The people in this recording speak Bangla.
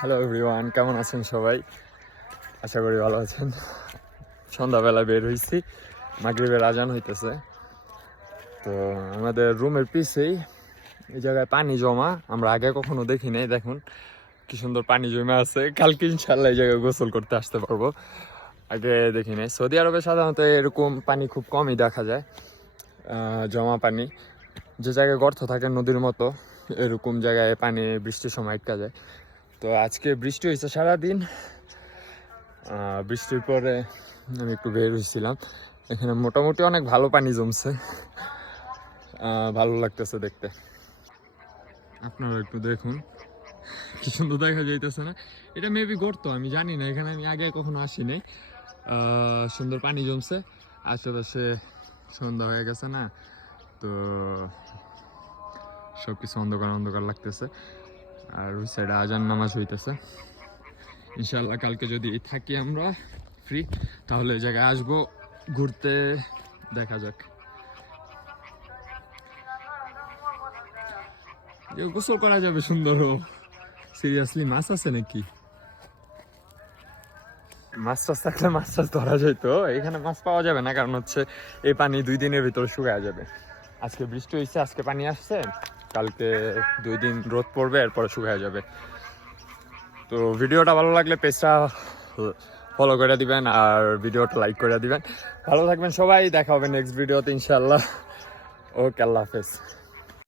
হ্যালো এভরিওয়ান, কেমন আছেন সবাই? আশা করি ভালো আছেন। সন্ধ্যাবেলা বের হয়েছি, মাগরিবের আজান হইতেছে। তো আমাদের রুমের পিছেই এই জায়গায় পানি জমা, আমরা আগে কখনো দেখি নাই। দেখুন কি সুন্দর পানি জমে আছে। কালকে ইনশাল্লাহ এই জায়গায় গোসল করতে আসতে পারবো, আগে দেখি নাই। সৌদি আরবে সাধারণত এরকম পানি খুব কমই দেখা যায়, জমা পানি। যে জায়গায় গর্ত থাকে নদীর মতো, এরকম জায়গায় পানি বৃষ্টির সময় আটকা যায়। তো আজকে বৃষ্টি হয়েছে সারাদিন। বৃষ্টির পরে আমি একটু বের হয়েছিলাম, এখানে মোটামুটি অনেক ভালো পানি জমছে, ভালো লাগতেছে দেখতে। আপনারা একটু দেখুন কি সুন্দর দেখা যাইতেছে না? এটা মেবি গর্ত, আমি জানি না, এখানে আমি আগে কখনো আসি নাই। সুন্দর পানি জমছে, আশেপাশে সন্ধ্যা হয়ে গেছে না, তো সবকিছু অন্ধকার অন্ধকার লাগতেছে। আর ওই সাইডে আজান নামাজ হইতেছে। ইনশাল্লাহ কালকে যদি থাকি আমরা ফ্রি, তাহলে এই জায়গায় আসবো ঘুরতে, দেখা যাক। গোসল করা যাবে সুন্দর। সিরিয়াসলি মাছ আছে নাকি? মাছ টাছ থাকলে মাছ টাছ ধরা যাইতো, এখানে মাছ পাওয়া যাবে না, কারণ হচ্ছে এই পানি 2 দিনের ভিতরে শুকায় যাবে। আজকে বৃষ্টি হয়েছে, আজকে পানি আসছে, কালকে 2 দিন রোদ পড়বে, এরপরে শুকায় যাবে। তো ভিডিওটা ভালো লাগলে পেজটা ফলো করে দিবেন আর ভিডিওটা লাইক করে দিবেন। ভালো থাকবেন সবাই, দেখা হবে নেক্সট ভিডিওতে ইনশাল্লাহ। ওকে, আল্লাহ হাফেজ।